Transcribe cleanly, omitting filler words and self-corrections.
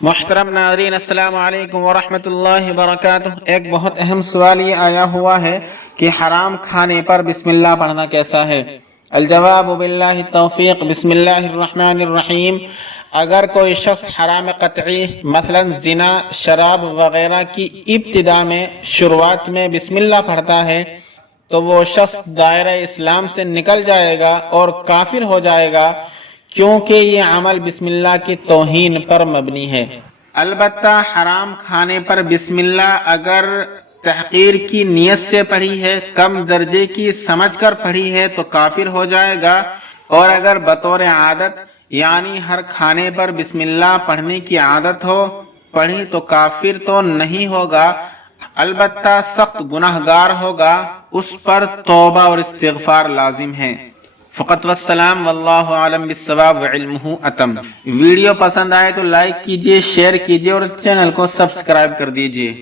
محترم ناظرین، السلام علیکم ورحمۃ اللہ وبرکاتہ۔ ایک بہت اہم سوال یہ آیا ہوا ہے کہ حرام کھانے پر بسم اللہ پڑھنا کیسا ہے؟ الجواب باللہ التوفیق۔ بسم اللہ الرحمن الرحیم۔ اگر کوئی شخص حرام قطعی مثلا زنا، شراب وغیرہ کی ابتدا میں شروعات میں بسم اللہ پڑھتا ہے تو وہ شخص دائرہ اسلام سے نکل جائے گا اور کافر ہو جائے گا، کیونکہ یہ عمل بسم اللہ کی توہین پر مبنی ہے۔ البتہ حرام کھانے پر بسم اللہ اگر تحقیر کی نیت سے پڑھی ہے، کم درجے کی سمجھ کر پڑھی ہے تو کافر ہو جائے گا، اور اگر بطور عادت یعنی ہر کھانے پر بسم اللہ پڑھنے کی عادت ہو پڑھی تو کافر تو نہیں ہوگا، البتہ سخت گناہگار ہوگا، اس پر توبہ اور استغفار لازم ہے۔ فقط والسلام، واللہ عالم بالصواب وعلمہ اتم۔ ویڈیو پسند آئے تو لائک کیجئے، شیئر کیجئے اور چینل کو سبسکرائب کر دیجئے۔